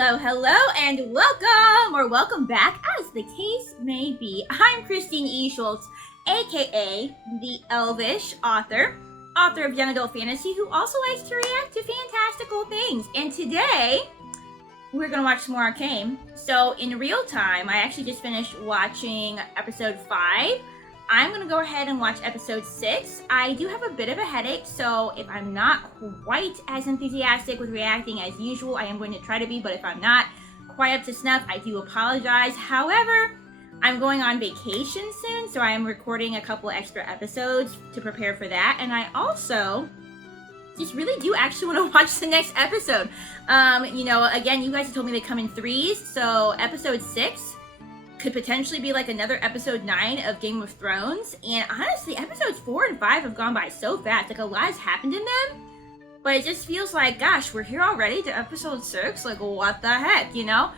Hello, and welcome back, as the case may be. I'm Christine E. Schulze, aka the Elvish author of young adult fantasy, who also likes to react to fantastical things. And today, we're gonna watch some more Arcane. So in real time, I actually just finished watching episode 5. I'm gonna go ahead and watch episode 6. I do have a bit of a headache, so if I'm not quite as enthusiastic with reacting as usual, I am going to try to be, but if I'm not quite up to snuff, I do apologize. However, I'm going on vacation soon, so I am recording a couple extra episodes to prepare for that, and I also just really do actually want to watch the next episode. Again, you guys have told me they come in threes, so episode 6 could potentially be like another episode 9 of Game of Thrones. And honestly, episodes 4 and 5 have gone by so fast. Like, a lot has happened in them. But it just feels like, gosh, we're here already to episode 6. Like, what the heck, you know?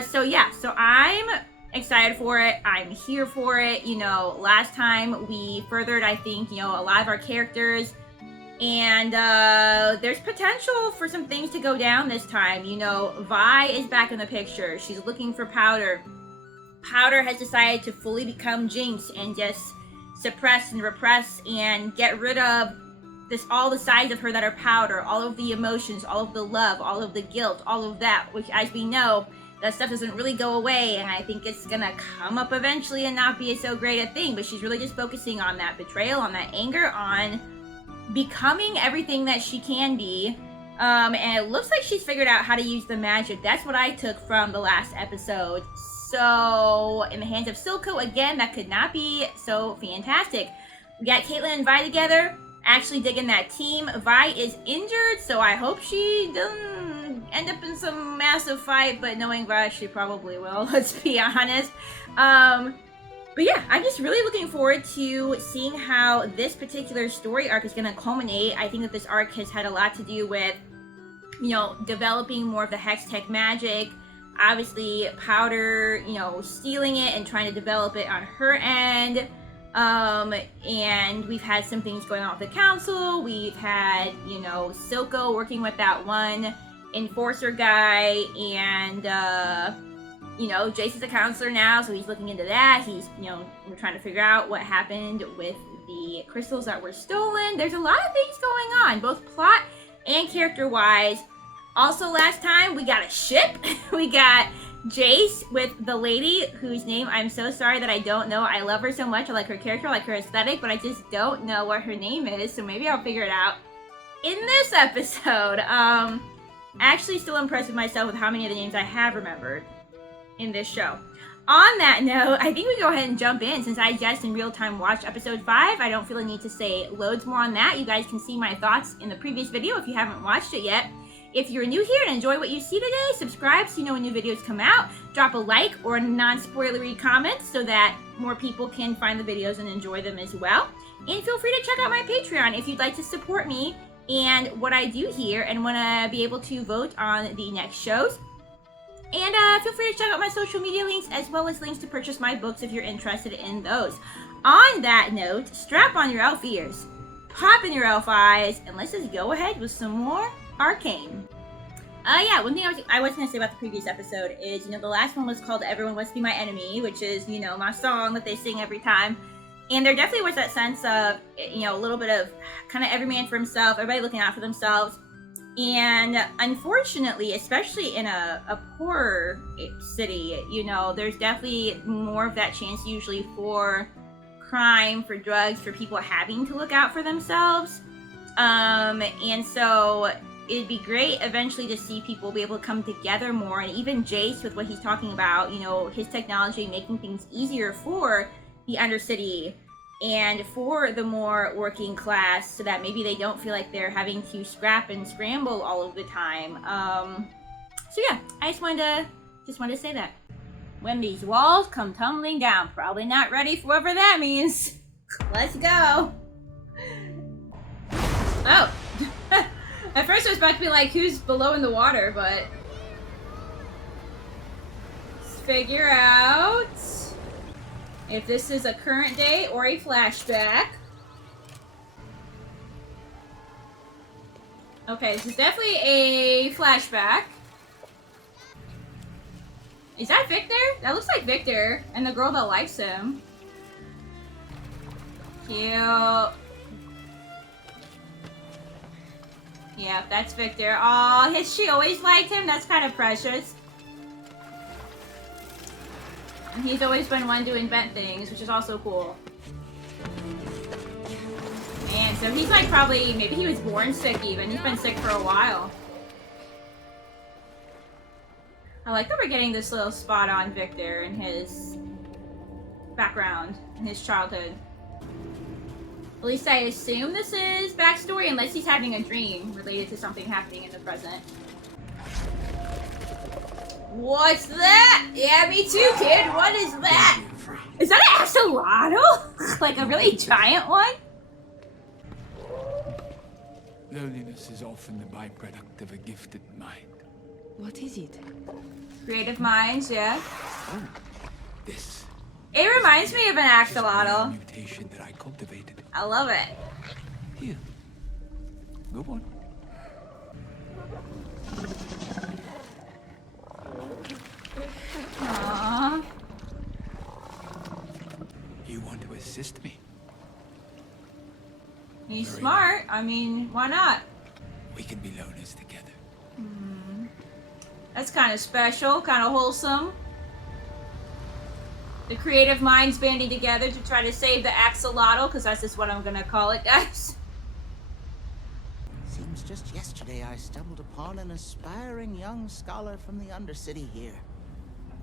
So I'm excited for it. I'm here for it. You know, last time we furthered, I think, a lot of our characters. And there's potential for some things to go down this time. Vi is back in the picture. She's looking for Powder. Powder has decided to fully become Jinx and just suppress and repress and get rid of all the sides of her that are Powder, all of the emotions, all of the love, all of the guilt, all of that, which, as we know, that stuff doesn't really go away, and I think it's gonna come up eventually and not be so great a thing, but she's really just focusing on that betrayal, on that anger, on becoming everything that she can be. And it looks like she's figured out how to use the magic. That's what I took from the last episode. So, in the hands of Silco, again, that could not be so fantastic. We got Caitlyn and Vi together, actually digging that team. Vi is injured, so I hope she doesn't end up in some massive fight, but knowing Vi, she probably will, let's be honest. But yeah, I'm just really looking forward to seeing how this particular story arc is going to culminate. I think that this arc has had a lot to do with, developing more of the hex tech magic. Obviously, Powder, stealing it and trying to develop it on her end. And we've had some things going on with the council. We've had, Silco working with that one enforcer guy. And, Jayce is a counselor now, so he's looking into that. He's, we're trying to figure out what happened with the crystals that were stolen. There's a lot of things going on, both plot and character-wise. Also, last time, we got a ship. We got Jayce with the lady whose name I'm so sorry that I don't know. I love her so much. I like her character, I like her aesthetic, but I just don't know what her name is, so maybe I'll figure it out in this episode. Actually still impressed with myself with how many of the names I have remembered in this show. On that note, I think we go ahead and jump in. Since I just in real time watched episode 5, I don't feel a need to say loads more on that. You guys can see my thoughts in the previous video if you haven't watched it yet. If you're new here and enjoy what you see today, subscribe so you know when new videos come out. Drop a like or a non-spoilery comment so that more people can find the videos and enjoy them as well. And feel free to check out my Patreon if you'd like to support me and what I do here and want to be able to vote on the next shows. And feel free to check out my social media links as well as links to purchase my books if you're interested in those. On that note, strap on your elf ears, pop in your elf eyes, and let's just go ahead with some more Arcane. One thing I was going to say about the previous episode is, the last one was called Everyone Wants to Be My Enemy, which is, my song that they sing every time. And there definitely was that sense of, a little bit of kind of every man for himself, everybody looking out for themselves. And unfortunately, especially in a poorer city, there's definitely more of that chance usually for crime, for drugs, for people having to look out for themselves. And so it'd be great eventually to see people be able to come together more, and even Jayce with what he's talking about, his technology making things easier for the Undercity and for the more working class, so that maybe they don't feel like they're having to scrap and scramble all of the time. So yeah, I just wanted to say that. When these walls come tumbling down, probably not ready for whatever that means. Let's go. Oh. At first I was about to be like, who's below in the water, but let's figure out if this is a current day or a flashback. Okay, this is definitely a flashback. Is that Victor? That looks like Victor. And the girl that likes him. Cute. Yeah, that's Victor. Aw, has she always liked him? That's kind of precious. And he's always been one to invent things, which is also cool. Man, so he's like probably, maybe he was born sick even. He's been sick for a while. I like that we're getting this little spot on Victor and his background and his childhood. At least I assume this is backstory, unless he's having a dream related to something happening in the present. What's that? Yeah, me too, kid. What is that? Is that an axolotl? Like a really giant one? Loneliness is often the byproduct of a gifted mind. What is it? Creative minds, yeah. Oh, this. It reminds me of an axolotl. Mutation that I cultivated. I love it. Here. Go on. Aww. You want to assist me? He's Very smart. I mean, why not? We can be loners together. That's kind of special, kind of wholesome. The creative minds banding together to try to save the axolotl, because that's just what I'm gonna call it, guys. Seems just yesterday I stumbled upon an aspiring young scholar from the Undercity here,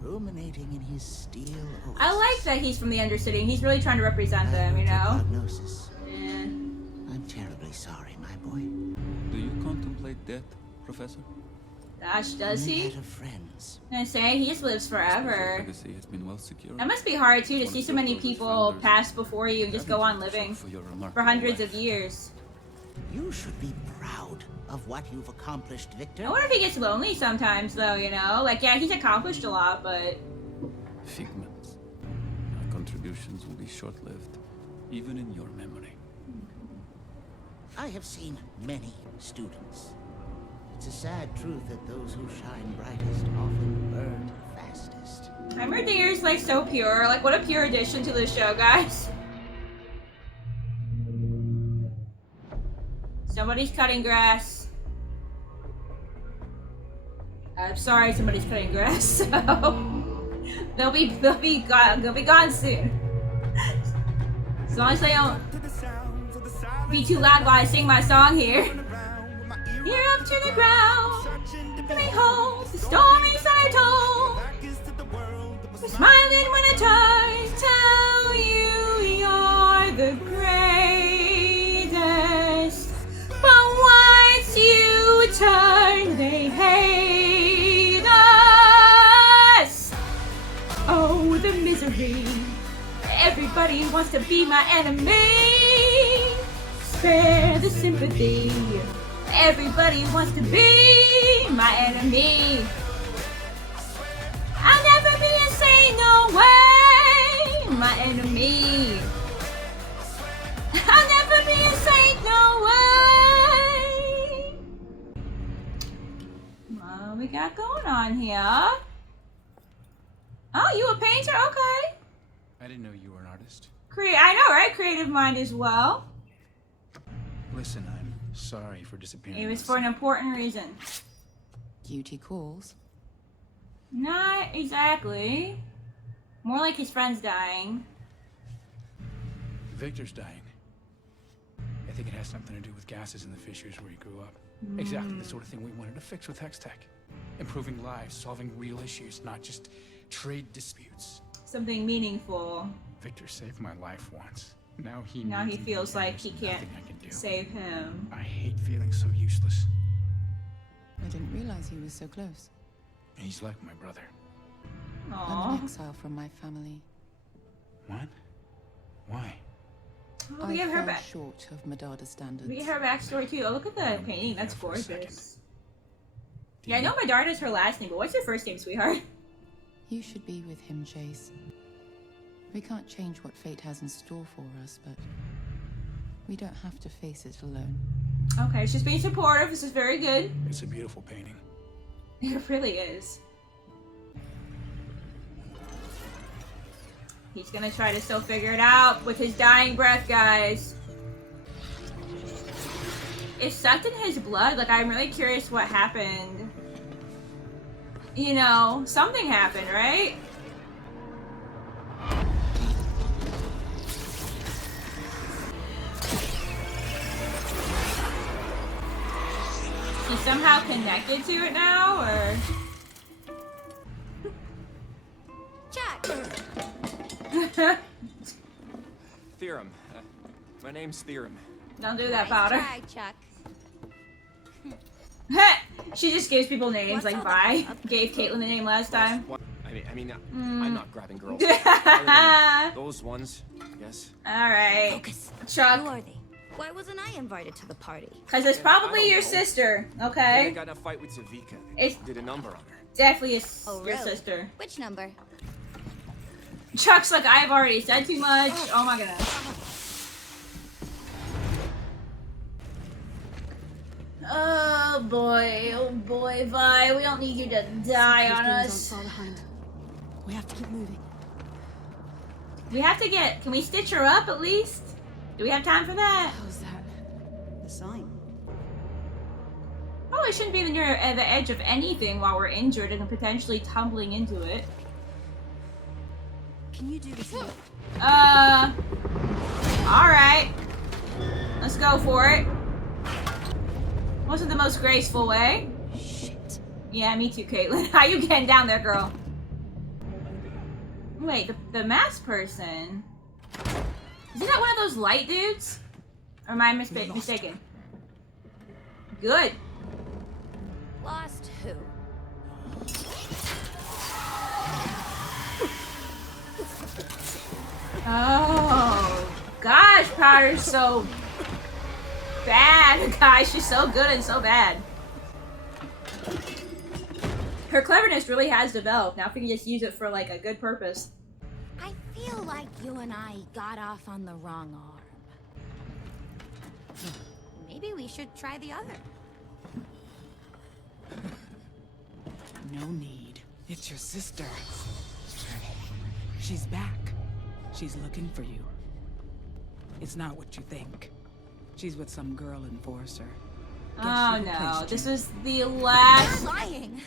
ruminating in his steel oasis. I like that he's from the Undercity. He's really trying to represent them, you know? Prognosis. Yeah. I'm terribly sorry, my boy. Do you contemplate death, Professor? Gosh, does he? Net of friends. I say he just lives forever. Legacy has been well secured. That must be hard too, to see so many people pass before you and just go on living for hundreds of years. You should be proud of what you've accomplished, Victor. I wonder if he gets lonely sometimes, though, you know? Like, yeah, he's accomplished a lot, but... Figments. My contributions will be short-lived, even in your memory. I have seen many students. It's a sad truth that those who shine brightest often burn fastest. Heimerdinger like so pure. Like, what a pure addition to the show, guys. Somebody's cutting grass. I'm sorry, somebody's cutting grass. So they'll be gone soon. As long as they don't be too loud while I sing my song here. Here up to the ground, behold the stories I told. Smiling when I try to tell you you're the greatest. But once you turn, they hate us. Oh, the misery. Everybody wants to be my enemy. Spare the sympathy. Everybody wants to be my enemy. I'll never be a saint, no way, my enemy. I'll never be a saint, no way. What we got going on here? Oh, you a painter? Okay. I didn't know you were an artist. I know, right? Creative mind as well. Listen, I'm sorry for disappearing. It was for an important reason. Duty calls. Not exactly. More like his friend's dying. Victor's dying. I think it has something to do with gases in the fissures where he grew up. Exactly the sort of thing we wanted to fix with Hex Tech. Improving lives, solving real issues, not just trade disputes. Something meaningful. Victor saved my life once. Now he feels like he can't nothing I can do. save him. I hate feeling so useless. I didn't realize he was so close. He's like my brother. I'm Aww. an exile from my family. What? Why? Oh, I we get her fell back. short of Madada standards. We get her backstory too. Oh, look at the painting. That's for a second. gorgeous. Yeah, I know my daughter's her last name, but what's your first name, sweetheart? You should be with him, Jayce. We can't change what fate has in store for us, but we don't have to face it alone. Okay, she's being supportive. This is very good. It's a beautiful painting. It really is. He's gonna try to still figure it out with his dying breath, guys. It sucked in his blood. Like, I'm really curious what happened. You know, something happened, right? He's somehow connected to it now, or? Jack! Theorem. My name's Theorem. Don't do that, Nice Powder. try, Chuck. She just gives people names, What's like all Vi that? gave Caitlyn the name last time. I'm not grabbing girls. Those ones, I guess. Alright. Focus. Who Chuck, are they? Why wasn't I invited to the party? because it's I probably don't your know. sister, I okay? got in a fight with Zavika. It's Did a number on her. definitely Oh, your really? sister. Which number? Chuck's like, I've already said too much. Oh my goodness. Oh boy, Vi, we don't need you to die on us. We have to keep moving. We have to get, can we stitch her up at least? Do we have time for that? How's that? The sign. Probably shouldn't be near the edge of anything while we're injured and potentially tumbling into it. Can you do this? Alright. Let's go for it. Wasn't the most graceful way. Shit. Yeah, me too, Caitlyn. How you getting down there, girl? Wait, the masked person. Isn't that one of those light dudes? Or am I mistaken? Good. Lost who? Oh, gosh, Powder's so bad. Guys, she's so good and so bad. Her cleverness really has developed. Now if we can just use it for like a good purpose. I feel like you and I got off on the wrong arm. Maybe we should try the other. No need. It's your sister. She's back. She's looking for you. It's not what you think. She's with some girl enforcer. Guess Oh she no, replaced this you. was the You're last lying.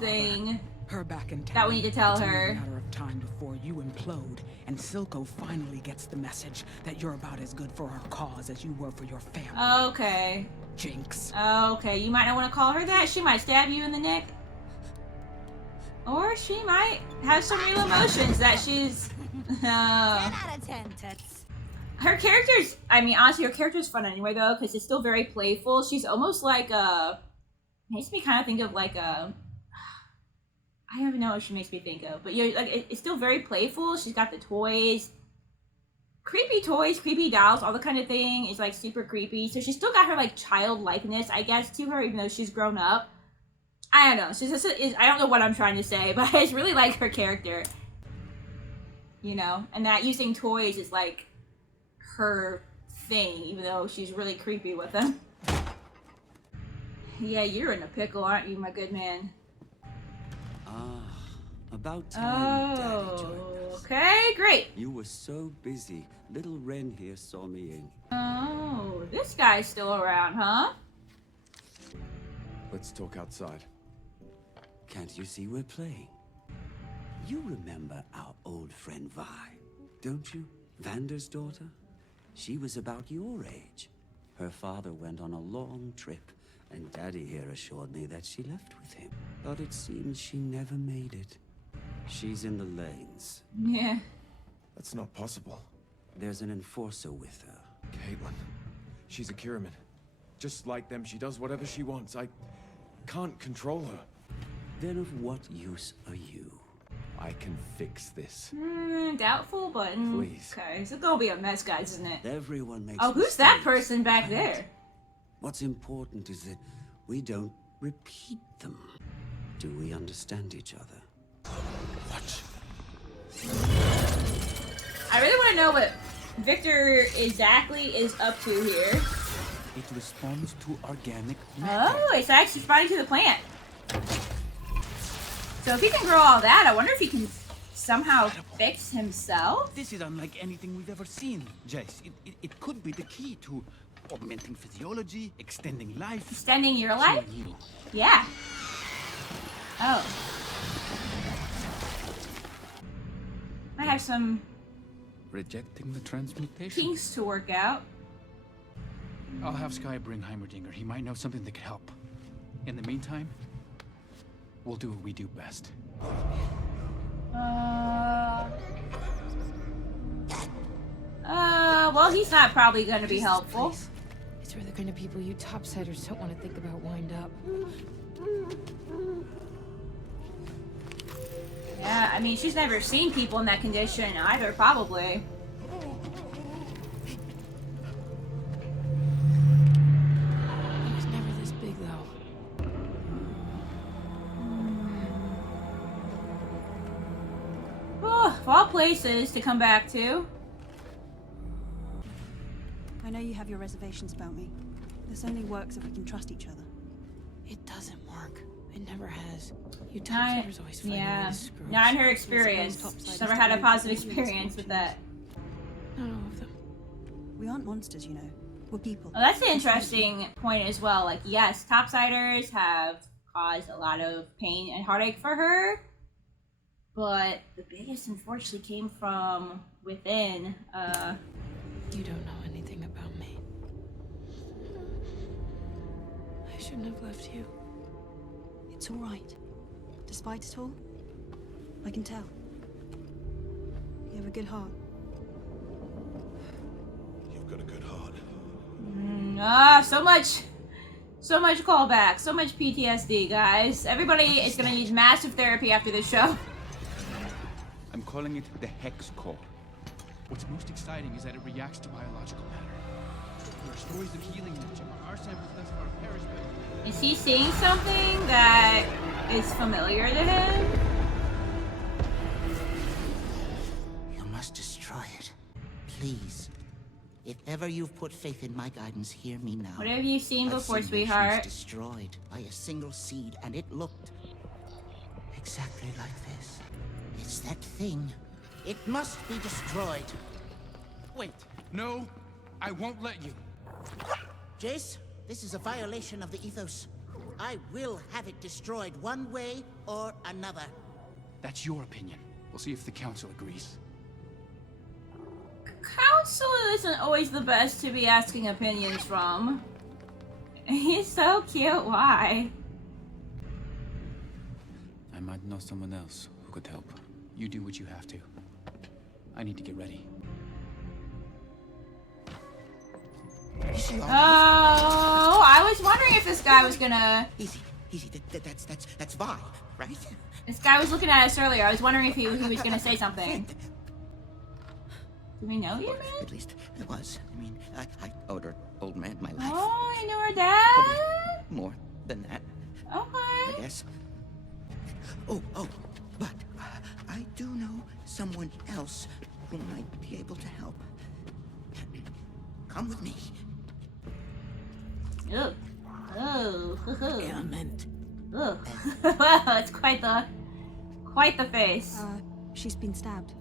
thing Her back in town. that we need to tell It's only her. a matter of time before you implode, and Silco finally gets the message that you're about as good for our cause as you were for your family. Okay. Jinx. Okay, you might not want to call her that. She might stab you in the neck. Or she might have some real emotions that she's... 10 out of 10 tits. Her character's... I mean, honestly, her character's fun anyway, though, because it's still very playful. She's almost like a... Makes me kind of think of like a... I don't even know what she makes me think of. But yeah, like it's still very playful. She's got the toys. Creepy toys, creepy dolls, all the kind of thing is like super creepy. So she's still got her like childlikeness, I guess, to her, even though she's grown up. I don't know. She's just, I don't know what I'm trying to say, but I just really like her character. You know, and that using toys is like her thing, even though she's really creepy with them. Yeah, you're in a pickle, aren't you, my good man? About time Daddy Oh, joined us. okay, great. You were so busy. Little Wren here saw me in. Oh, this guy's still around, huh? Let's talk outside. Can't you see we're playing? You remember our old friend Vi, don't you? Vander's daughter? She was about your age. Her father went on a long trip, and Daddy here assured me that she left with him. But it seems she never made it. She's in the lanes. Yeah. That's not possible. There's an enforcer with her. Caitlyn. She's a Kiraman. Just like them, she does whatever she wants. I can't control her. Then of what use are you? I can fix this. Doubtful, but Please. okay. It's gonna be a mess, guys, isn't it? Everyone makes Oh, who's that mistakes, person back right? there? What's important is that we don't repeat them. Do we understand each other? What? I really want to know what Viktor exactly is up to here. It responds to organic matter. Oh, it's actually responding to the plant. So if he can grow all that, I wonder if he can somehow fix himself? This is unlike anything we've ever seen, Jayce. It could be the key to augmenting physiology, extending life. Extending your life? Yeah. Oh. I have some Rejecting the transmutation. kinks to work out. I'll have Sky bring Heimerdinger. He might know something that could help. In the meantime, we'll do what we do best. Well, he's not probably going to be helpful. It's where the kind of people you topsiders don't want to think about wind up. Yeah, I mean, she's never seen people in that condition either, probably. It was never this big, though. Oh, of all places to come back to. I know you have your reservations about me. This only works if we can trust each other. It doesn't work. It never has. You topsiders always find a way Yeah, to screw not in us. her experience. She's never had a positive experience with that. Not all of them. We aren't monsters, you know. We're people. Well, that's an interesting point as well. Like, yes, topsiders have caused a lot of pain and heartache for her, but the biggest, unfortunately, came from within. You don't know anything about me. I shouldn't have left you. It's all right. Despite it all, I can tell. You have a good heart. You've got a good heart. So much callback, so much PTSD, guys. Everybody is gonna need massive therapy after this show. I'm calling it the hexcore. What's most exciting is that it reacts to biological matter. There are stories of healing nature. Our samples thus far have perished, but Is he seeing something that is familiar to him? You must destroy it. Please. If ever you've put faith in my guidance, hear me now. What have you seen I've before, seen sweetheart? nations destroyed by a single seed, and it looked exactly like this. It's that thing. It must be destroyed. wait. No, I won't let you. Jayce, this is a violation of the ethos. I will have it destroyed one way or another. That's your opinion. We'll see if the council agrees. Council isn't always the best to be asking opinions from. He's so cute, why? I might know someone else who could help. You do what you have to. I need to get ready. Oh, I was wondering if this guy was gonna... Easy. That's Vi, right? This guy was looking at us earlier. I was wondering if he was gonna say something. Do we know you, man? At least it was. I mean, I owed her old man my life. Oh, you knew her dad? More than that, I Okay. guess. Oh, but I do know someone else who might be able to help. Come with me. Ugh. Oh. Ailment. Ugh. Wow, it's quite the face. She's been stabbed.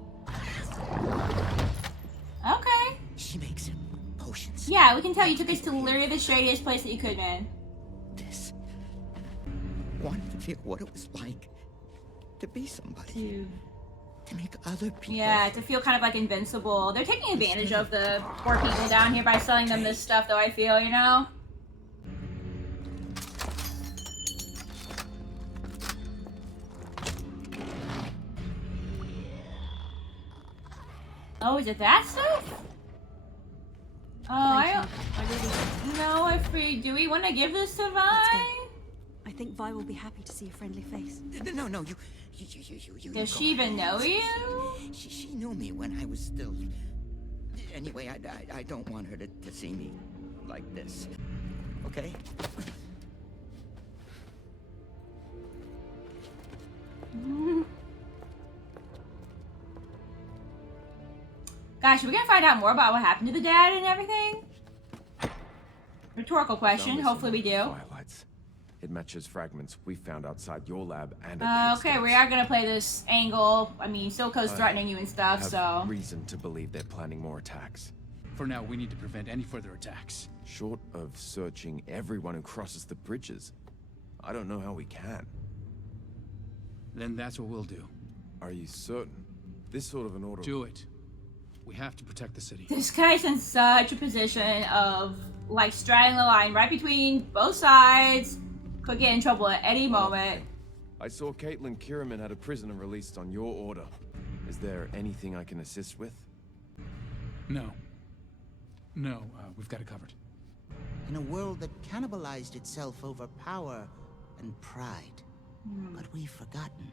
Okay. She makes potions. Yeah, we can tell you took us to literally the shadiest place that you could, man. This. Wanted to feel what it was like to be somebody. To make other people. Yeah, to feel kind of like invincible. They're taking advantage of the poor people down here by selling them this stuff, though, I feel, you know? Oh, is it that stuff? Oh, I don't know if we... Do we want to give this to Vi? I think Vi will be happy to see a friendly face. No, you Does go she even ahead. know you? She knew me when I was still... Anyway, I don't want her to see me like this. Okay? Gosh, are we gonna find out more about what happened to the dad and everything? Rhetorical question. Hopefully we do. It matches fragments we found outside your lab and at the okay, Hex we Gates. are gonna play this angle. I mean, Silco's threatening you and stuff, have so... reason to believe they're planning more attacks. For now, we need to prevent any further attacks. Short of searching everyone who crosses the bridges, I don't know how we can. Then that's what we'll do. Are you certain? This sort of an order... Do it. We have to protect the city. This guy's in such a position of, like, straddling the line right between both sides. Could get in trouble at any moment. I saw Caitlyn Kiriman had a prisoner released on your order. Is there anything I can assist with? No. No, we've got it covered. In a world that cannibalized itself over power and pride. But we've forgotten.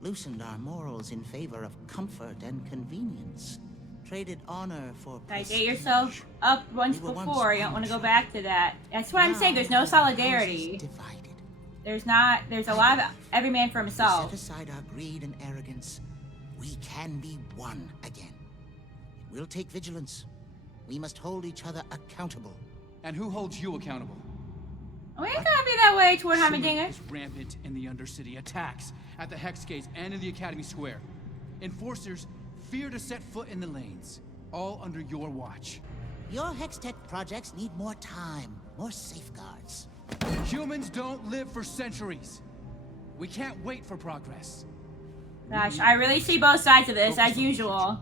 Loosened our morals in favor of comfort and convenience. Traded honor for Guys, prestige. get yourself up once We were once before. You don't want to go one back to that. That's what I'm saying. There's no solidarity. There's not. There's a lot of every man for We himself. set aside our greed and arrogance. We can be one again. It will take vigilance. We must hold each other accountable. And who holds you accountable? We ain't gonna be that way toward Shooting Heimerdinger. is rampant in the Undercity. Attacks at the Hex Gates and in the Academy Square. Enforcers fear to set foot in the lanes. All under your watch. Your Hextech projects need more time, more safeguards. Humans don't live for centuries. We can't wait for progress. Gosh, I really see both sides of this, as usual.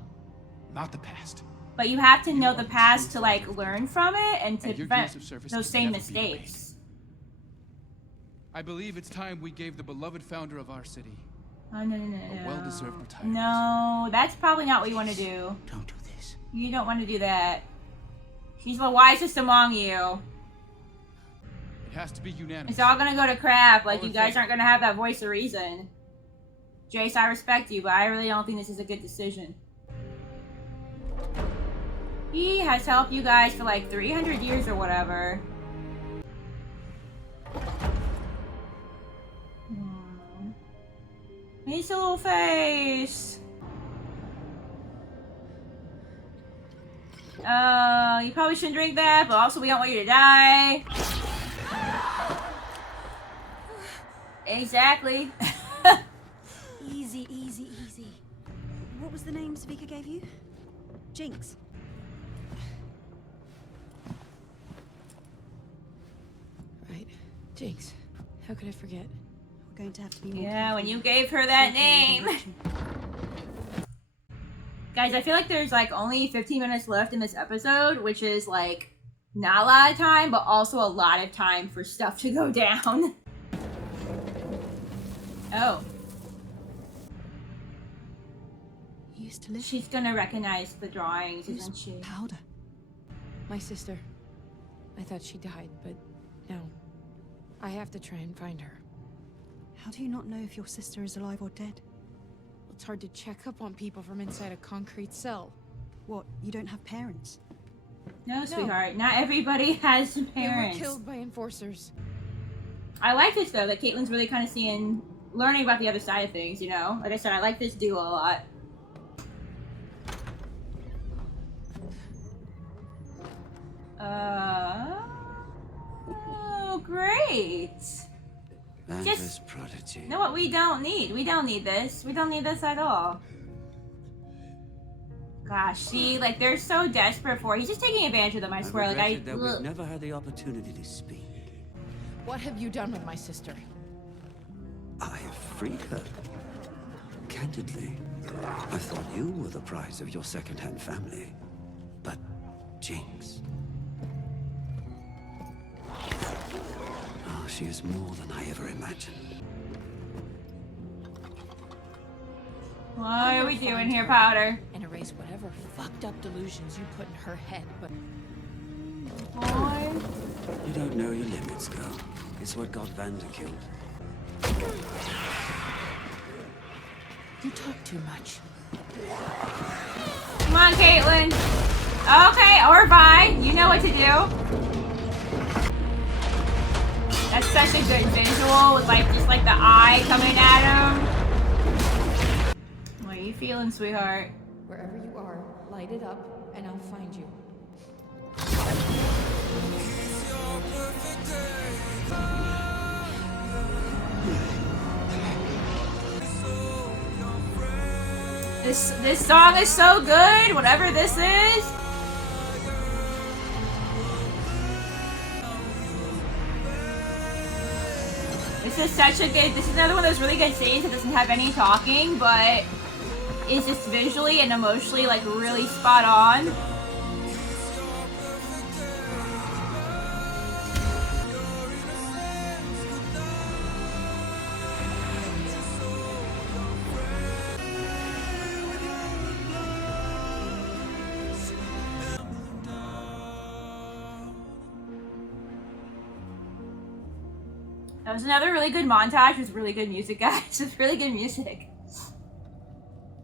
Not the past. But you have to know the past to, like, learn from it and to And your prevent years of service those can same never be mistakes. I believe it's time we gave the beloved founder of our city Oh, no, no, no, a no. well-deserved retirement. No, that's probably not what you want to do. Don't do this. You don't want to do that. She's the wisest among you. It has to be unanimous. It's all gonna go to crap. Like, All you in guys favor? aren't gonna have that voice of reason. Jayce, I respect you, but I really don't think this is a good decision. He has helped you guys for like 300 years or whatever. He's a little face. You probably shouldn't drink that, but also we don't want you to die. Exactly. Easy, easy, easy. What was the name Svika gave you? Jinx. Right. Jinx. How could I forget? We're going to have to be more Yeah, when careful. you gave her that Careful with name. the direction. Guys, I feel like there's like only 15 minutes left in this episode, which is like not a lot of time, but also a lot of time for stuff to go down. Oh. You used to live She's gonna recognize the drawings, Who's isn't she? Powder. My sister. I thought she died, but no. I have to try and find her. How do you not know if your sister is alive or dead? It's hard to check up on people from inside a concrete cell. What, you don't have parents? No, sweetheart. Not everybody has They parents. were killed by enforcers. I like this though, that Caitlyn's really kind of learning about the other side of things, you know? Like I said, I like this duo a lot. Oh, great. Vanda's prodigy. You know what we don't need? We don't need this. We don't need this at all. Gosh, see, like they're so desperate for it. He's just taking advantage of them, I swear. Like regretted that we've ugh. never had the opportunity to speak. What have you done with my sister? I have freed her. Candidly, I thought you were the prize of your second-hand family. But Jinx... Oh, she is more than I ever imagined. What are we doing here, Powder? And erase whatever fucked up delusions you put in her head, but... Boy. You don't know your limits, girl. It's what got Vanda killed. You talk too much. Come on, Caitlyn. Okay, or Vi. You know what to do. That's such a good visual with like just like the eye coming at him. What are you feeling, sweetheart? Wherever you are, light it up, and I'll find you. This song is so good, whatever this is. This is such a good, this is another one of those really good scenes that doesn't have any talking, but is just visually and emotionally like really spot on. That was another really good montage with really good music, guys. With really good music.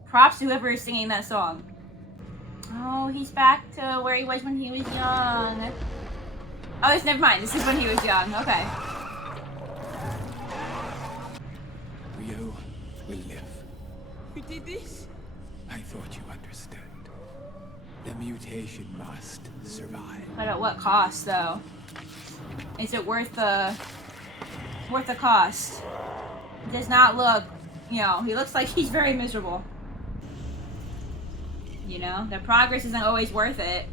Props to whoever is singing that song. Oh, he's back to where he was when he was young. Oh, it's never mind. This is when he was young. Okay. Rio will live. You did this? I thought you understood. The mutation must survive. But at what cost, though? Is it worth the cost? It does not look, you know, he looks like he's very miserable. You know, the progress isn't always worth it.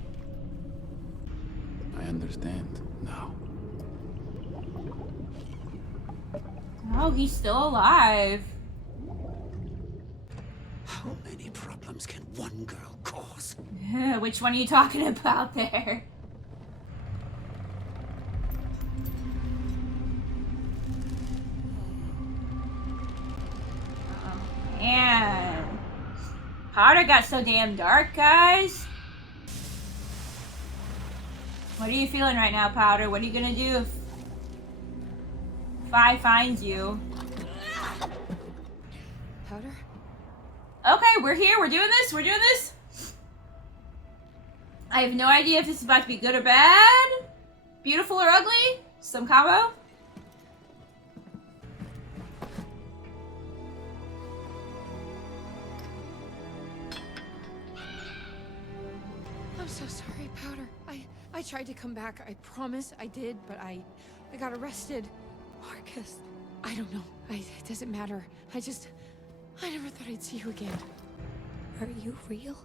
I understand now. Oh, he's still alive. How many problems can one girl cause? Which one are you talking about there? Oh, man. Powder got so damn dark, guys. What are you feeling right now, Powder? What are you gonna do if Vi finds you? Powder? Okay, we're here. We're doing this. We're doing this. I have no idea if this is about to be good or bad. Beautiful or ugly. Some combo. I'm so sorry, Powder. I tried to come back. I promise I did, but I got arrested. Marcus. I don't know. It doesn't matter. I never thought I'd see you again. Are you real?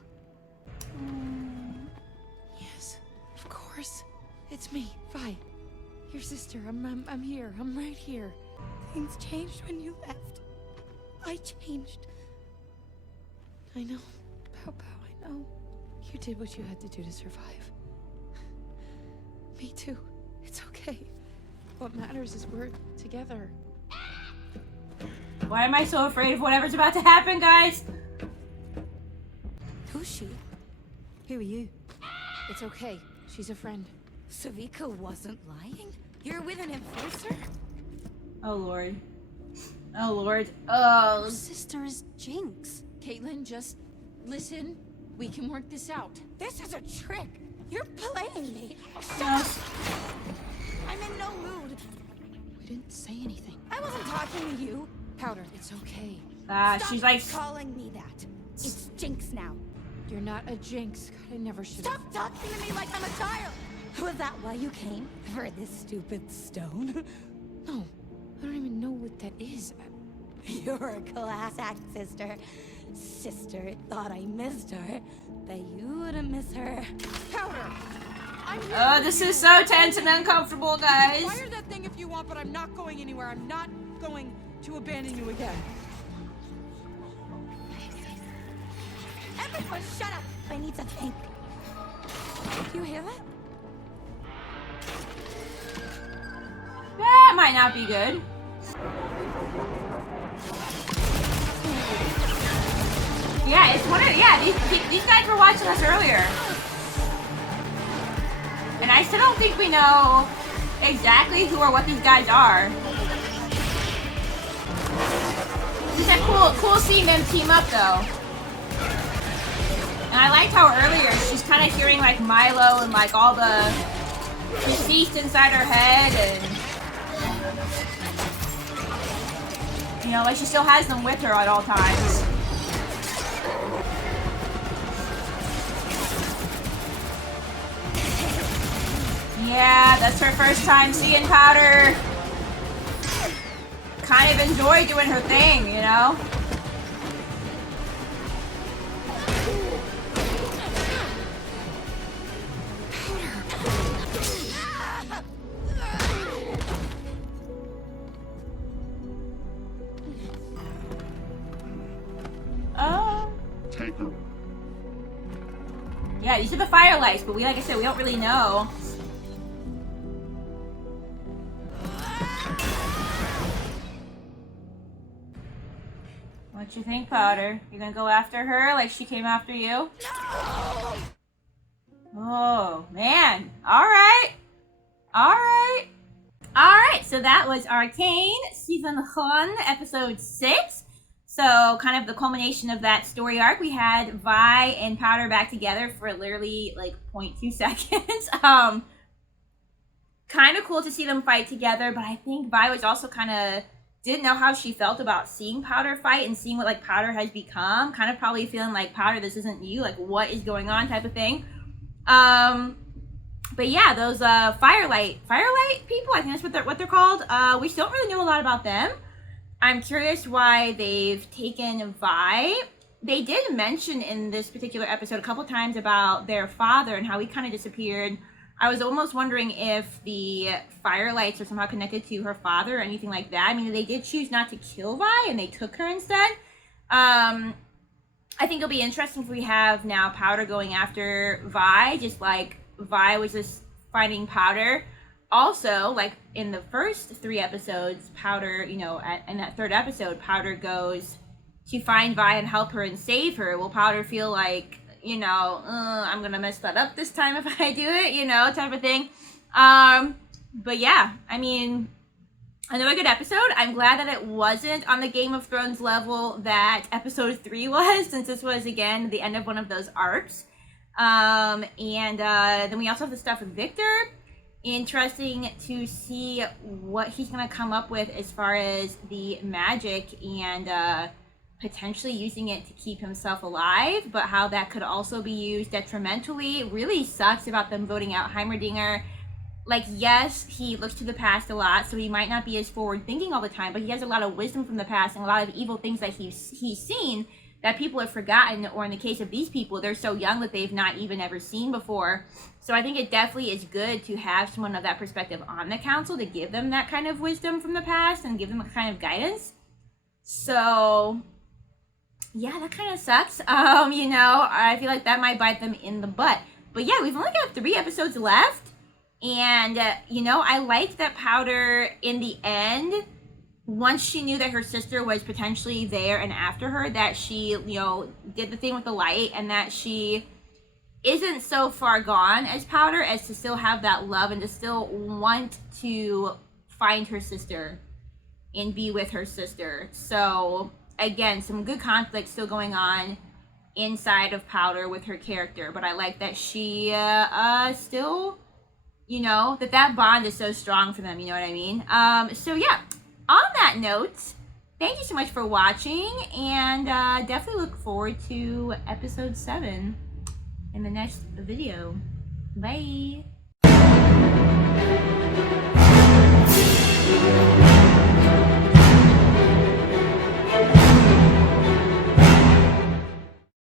Yes, of course. It's me, Vi. Your sister. I'm here. I'm right here. Things changed when you left. I changed. I know. Pow Pow, I know. You did what you had to do to survive. Me too. It's okay. What matters is we're together. Why am I so afraid of whatever's about to happen, guys? Who's she? Who are you? It's okay. She's a friend. Savika wasn't lying? You're with an enforcer? Oh, Lord. Oh, Lord. Oh. Her sister is Jinx. Caitlyn, just listen. We can work this out. This is a trick. You're playing me. Shut No. up. I'm in no mood. We didn't say anything. I wasn't talking to you. Powder, it's okay. Stop She's like... calling me that. It's Jinx now. You're not a Jinx. God, I never should have. Stop talking to me like I'm a child. Was that why you came? For this stupid stone? No, I don't even know what that is. You're a class act, sister. Sister thought I missed her. Bet you wouldn't miss her. Powder! Oh, this is so tense and uncomfortable, guys. Fire that thing if you want, but I'm not going anywhere. I'm not going to abandon you again. Everyone shut up! I need to think. Do you hear that? That might not be good. Yeah, it's one of these guys were watching us earlier. And I still don't think we know exactly who or what these guys are. It's a cool seeing them team up though. And I liked how earlier she's kind of hearing like Milo and like all the deceased inside her head, and you know, like she still has them with her at all times. Yeah, that's her first time seeing Powder kind of enjoy doing her thing, you know? Yeah, these are the firelights, but like I said, we don't really know. What you think, Powder? You gonna go after her like she came after you? No! Oh, man. Alright. Alright. Alright, so that was Arcane, Season 1, Episode 6. So, kind of the culmination of that story arc. We had Vi and Powder back together for literally, like, 0.2 seconds. Kind of cool to see them fight together, but I think Vi was also kind of... didn't know how she felt about seeing Powder fight and seeing what, like, Powder has become. Kind of probably feeling like, Powder, this isn't you. Like, what is going on type of thing. But yeah, those firelight people, I think that's what they're called. We still don't really know a lot about them. I'm curious why they've taken Vi. They did mention in this particular episode a couple times about their father and how he kind of disappeared. I was almost wondering if the firelights are somehow connected to her father or anything like that. I mean, they did choose not to kill Vi and they took her instead. I think it'll be interesting if we have now Powder going after Vi, just like Vi was just finding Powder. Also, like in the first 3 episodes, Powder, you know, in that 3rd episode, Powder goes to find Vi and help her and save her. Will Powder feel like, you know, I'm gonna mess that up this time if I do it, you know, type of thing. But yeah, I mean, another good episode. I'm glad that it wasn't on the Game of Thrones level that episode 3 was, since this was, again, the end of one of those arcs. Then we also have the stuff with Viktor. Interesting to see what he's going to come up with as far as the magic and potentially using it to keep himself alive, but how that could also be used detrimentally. It really sucks about them voting out Heimerdinger. Like, yes, he looks to the past a lot, so he might not be as forward-thinking all the time, but he has a lot of wisdom from the past and a lot of evil things that he's seen that people have forgotten, or in the case of these people, they're so young that they've not even ever seen before. So I think it definitely is good to have someone of that perspective on the council to give them that kind of wisdom from the past and give them a kind of guidance. So, yeah, that kind of sucks. You know, I feel like that might bite them in the butt. But yeah, we've only got 3 episodes left. And, you know, I liked that Powder, in the end, once she knew that her sister was potentially there and after her, that she, you know, did the thing with the light, and that she isn't so far gone as Powder as to still have that love and to still want to find her sister and be with her sister. So, again, some good conflict still going on inside of Powder with her character, but I like that she still... you know, that bond is so strong for them, you know what I mean? So yeah, on that note, thank you so much for watching, and definitely look forward to episode 7 in the next video. Bye!